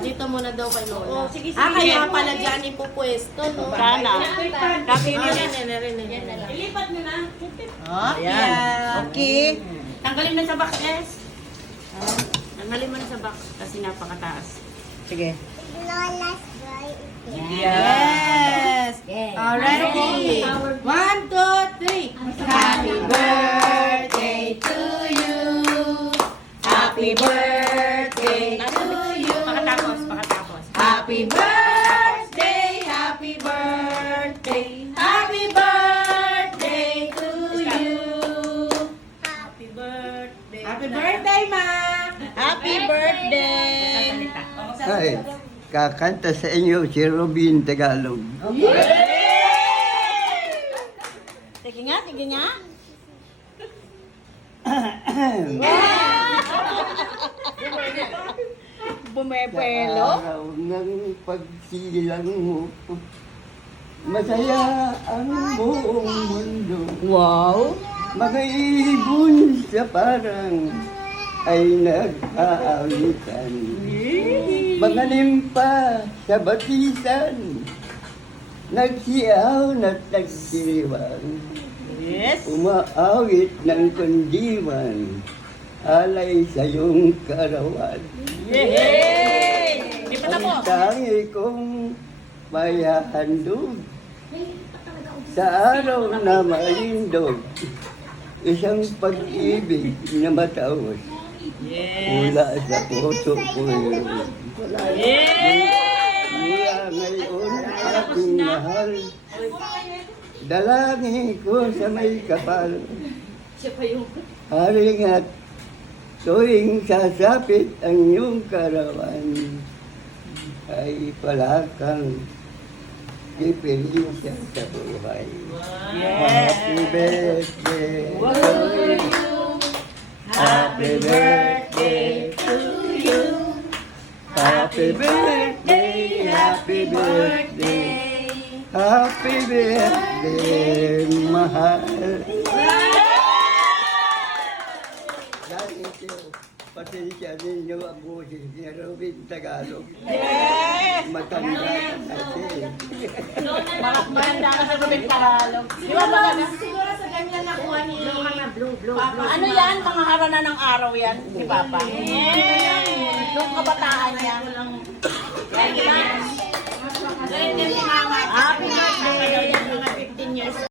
Dito muna daw kay Lola. Sige, sige. Kaya pala dyan ipupwesto, no? Sana. Ilipat nyo na. Ayan. Okay. Tanggalin mo sa box, yes. Tanggalin mo na sa box kasi napakataas. Sige. Lola's boy. Yes. Already. 1, 2, 3. Happy birthday to you. Happy birthday to you. Pakatapos. Happy birthday, happy birthday, happy birthday to you. Happy birthday. Happy birthday, Ma! Happy birthday! Sasalita. Ay, kakanta sa inyo si Robin Tagalog. Sige nga, sige nga. Bumepelo. Sa araw ng pagsilang mo, masaya ang buong mundo. Wow. Mga ibon sa parang ay nag-aawitan. Mga limpa sa batisan, nagsiyaw at nagsiriwang. Yes. Umaawit ng kundiman, alay sa iyong karawan. Yay! Di pa tapos. Ang tangi kong mayahandog sa araw na malindog, isang pag-ibig na mataos mula sa puso ko yun. Mula ngayon aking mahal, dalangin ko sa may kapal. Haring at tuwing sasapit ang iyong karawan, ay palakang diferensya sa buhay. Happy birthday to you. Happy birthday to you. Happy birthday, happy birthday. Happy birthday, mahal. Thank you. Pasensya ninyo ang boses ni Robin Tagalog. Matanda na kasi. Mahanda ka sa Rubik Tagalog. Di ba ba na? Siguro sa ganyan nakuha ni Papa. Ano yan? Mga harana ng araw yan, ni Papa. Nung kabataan niya. Happy birthday! Mga 15 years